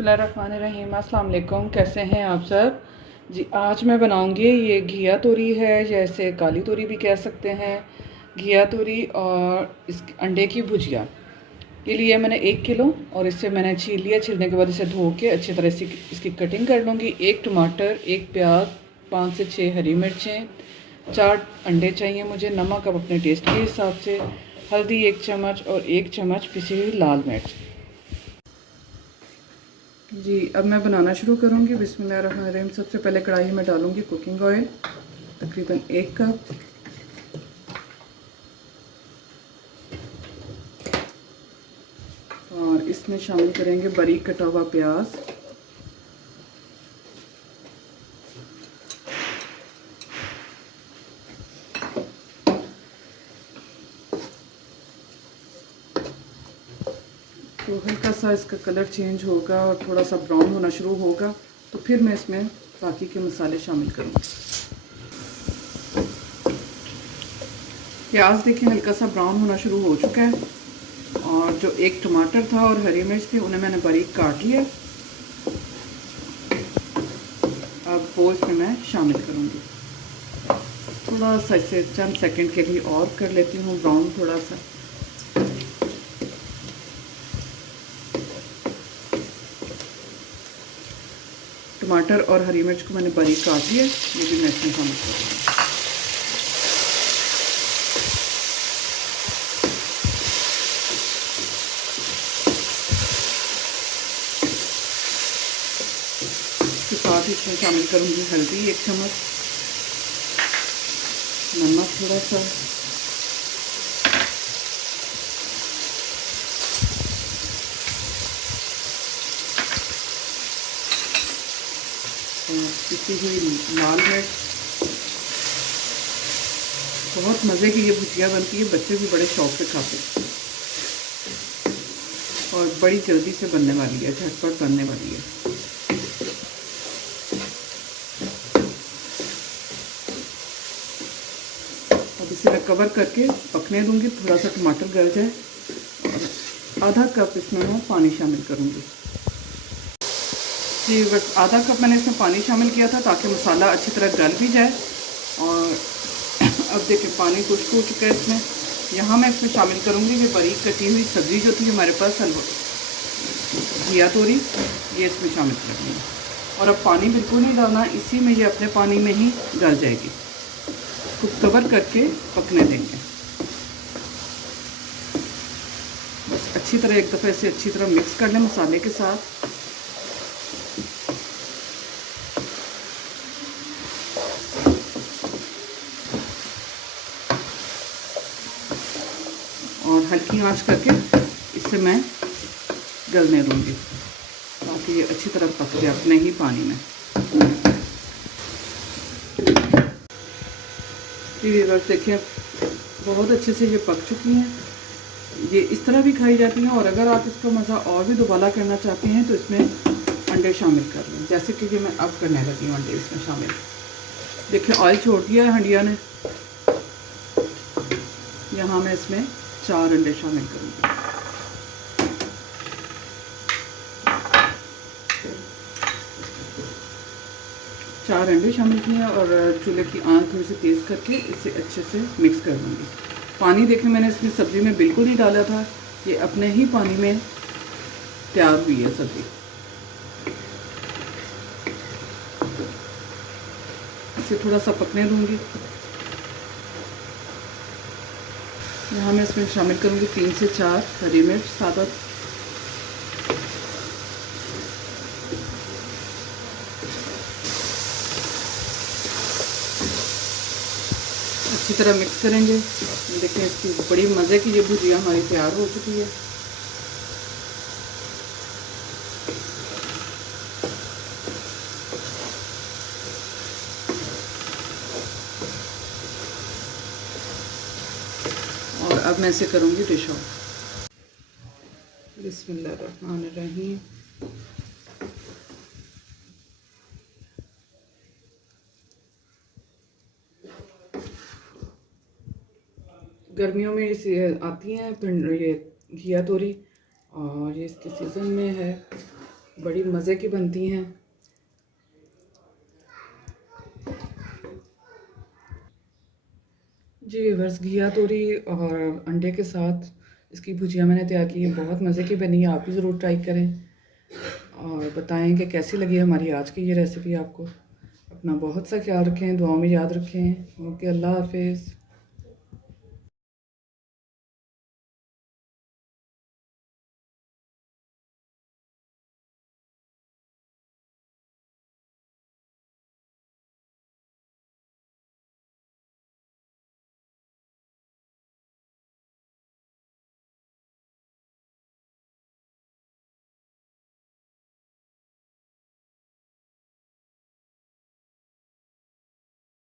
बिस्मिल्लाहिर्रहमानिर्रहीम। अस्सलाम वालेकुम। कैसे हैं आप सब जी। आज मैं बनाऊंगी ये घिया तोरी है, जैसे काली तोरी भी कह सकते हैं। घिया तोरी और इस अंडे की भुजिया। ये लिए मैंने 1 किलो और इससे मैंने छील लिया। छीलने के बाद इसे धो के अच्छी तरह से इसकी कटिंग कर लूँगी। 1 टमाटर, 1 प्याज, 5 से 6 हरी मिर्चें, 4 अंडे चाहिए मुझे। नमक अब अपने टेस्ट के हिसाब से, हल्दी 1 चम्मच और 1 चम्मच पिसी हुई लाल मिर्च। जी अब मैं बनाना शुरू करूँगी। बिस्मिल्लाहिर्रहमानिर्रहीम। सबसे पहले कढ़ाई में डालूँगी कुकिंग ऑयल, तकरीबन 1 कप। और इसमें शामिल करेंगे बारीक कटा हुआ प्याज, तो हल्का सा इसका कलर चेंज होगा और थोड़ा सा ब्राउन होना शुरू होगा तो फिर मैं इसमें बाकी के मसाले शामिल करूँगी। प्याज देखें हल्का सा ब्राउन होना शुरू हो चुका है और जो 1 टमाटर था और हरी मिर्च थी उन्हें मैंने बारीक काट लिया। अब वो इसमें मैं शामिल करूँगी। थोड़ा सा इसे चंद सेकंड के लिए और कर लेती हूँ ब्राउन थोड़ा सा। टमाटर और हरी मिर्च को मैंने बारीक काट लिया, ये भी मैं इसमें शामिल करूँगी। इसके साथ ही इसमें शामिल करूँगी हल्दी 1 चम्मच, नमक थोड़ा सा, पिसी हुई लाल मिर्च। बहुत मज़े की ये भुजिया बनती है, बच्चे भी बड़े शौक से खाते हैं और बड़ी जल्दी से बनने वाली है, झटपट बनने वाली है। अब इसे मैं कवर करके पकने दूंगी, थोड़ा सा टमाटर गल जाए और आधा कप इसमें मैं पानी शामिल करूंगी। जी बस आधा कप मैंने इसमें पानी शामिल किया था ताकि मसाला अच्छी तरह गल भी जाए। और अब देखिए पानी खुश्क हो चुका है इसमें। यहाँ मैं इसमें शामिल करूँगी ये बारीक कटी हुई सब्ज़ी जो थी हमारे पास घिया तोरी, ये इसमें शामिल कर दूँगी। और अब पानी बिल्कुल नहीं डालना, इसी में ये अपने पानी में ही गल जाएगी। इसको कवर करके पकने देंगे। बस अच्छी तरह एक दफ़ा इसे अच्छी तरह मिक्स कर लें मसाले के साथ। और हल्की आंच करके इसे मैं गलने दूंगी ताकि ये अच्छी तरह पक जाए अपने ही पानी में। ये बस देखिए बहुत अच्छे से ये पक चुकी हैं। ये इस तरह भी खाई जाती हैं और अगर आप इसका मज़ा और भी दोबारा करना चाहते हैं तो इसमें अंडे शामिल कर लें, जैसे कि मैं अब करने लगी हूँ अंडे इसमें शामिल। देखिए ऑयल छोड़ दिया है हंडिया ने। यहाँ मैं इसमें 4 अंडे शामिल करूँगी। चार अंडे शामिल किए हैं और चूल्हे की आंच में से तेज़ करके इसे अच्छे से मिक्स कर दूँगी। पानी देखें मैंने इसमें सब्ज़ी में बिल्कुल नहीं डाला था, ये अपने ही पानी में तैयार हुई है सब्ज़ी। इसे थोड़ा सा पकने दूँगी। यहाँ मैं इसमें शामिल करूँगी 3 से 4 हरी मिर्च सादा। अच्छी तरह मिक्स करेंगे। देखिए इसकी बड़ी मज़े की ये भुजिया हमारी तैयार हो चुकी है। और अब मैं इसे करूँगी डिश आउट। बिस्मिल्लाहिर्रहमानिर्रहीम। गर्मियों में इसे आती हैं ये घिया तोरी और ये इसके सीज़न में है। बड़ी मज़े की बनती हैं। जी व्यूअर्स, घिया तोरी और अंडे के साथ इसकी भुजिया मैंने तैयार की है। बहुत मज़े की बनी है, आप भी ज़रूर ट्राई करें और बताएं कि कैसी लगी हमारी आज की ये रेसिपी आपको। अपना बहुत सा ख्याल रखें, दुआओं में याद रखें। ओके, अल्लाह हाफिज़।